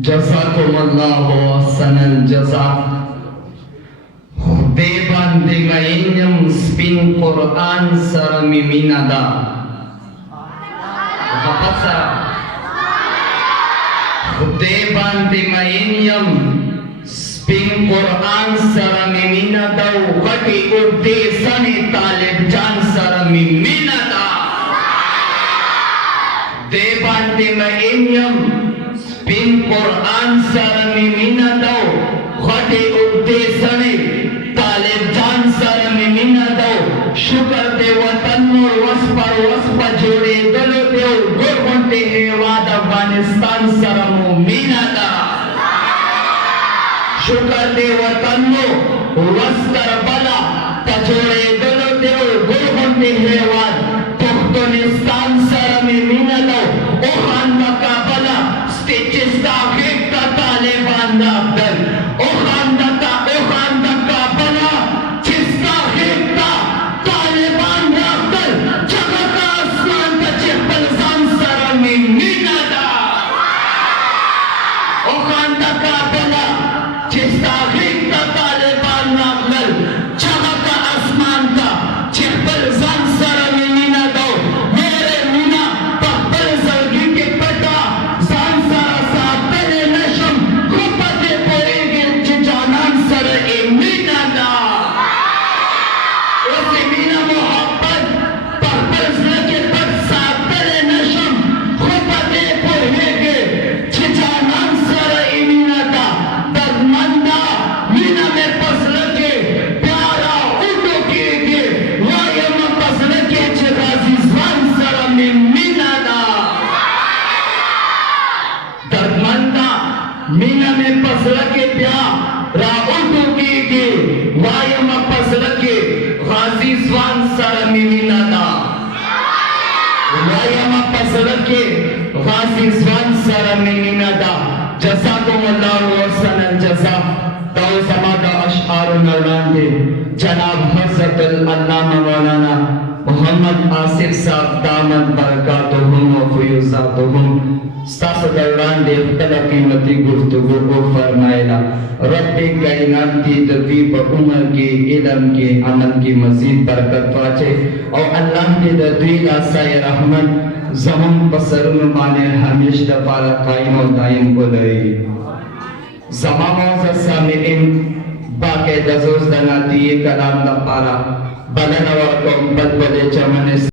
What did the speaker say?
Jazakumullahu ahsanal jazaa. Deban dengainyam spin Quran sara miminada. Apa sa? Deban dengainyam spin Quran sara miminada. Kati udesani talib jan sara miminada. Deban dengainyam spin Quran sara miminada. Kati udesani जान sir में मिना दो शुक्र दे वतन मोर वस्पा जोड़े दलो देव गोरवंते हेवाद Afghanistan sir मो मिना दा शुक्र दे वतन मो वस्कर बला तजोड़े दलो देव गोरवंते हेवाद तुख्तनिस्तान सर में मिना दो ओ खान का बला स्टेचेस दा हेक का तालिबान दा अब्दल ओ खान दा मीना में पसला के प्या राउंडो के वायम पसला के गाजी स्वान सर मीना दा वायम पसला के गाजी स्वान सर मीना दा जज़ाकुमुल्लाहु अहसनल जज़ा तो समादा अशआर नौरांदे जनाब हज़रत अल्लामा मौलाना मोहम्मद आसिफ साहब दामद बरकातुहुम व फयूज़ातुहुम स्ताफ़ दौरान दे कीमती गुफ्तगू को फरमाएला रब्बे कायनात की तदबीर उम्र के इल्म के अमल की मजीद बरकत पाचे और अल्लाह के दीन आसाए रहमत ज़मान पसरुन माने हमेशा पारा कायम और दायम को रहेगी ज़मानों से सामने बाके दजोज दनाती कलाम दा पारा बदन और को बदबदे चमने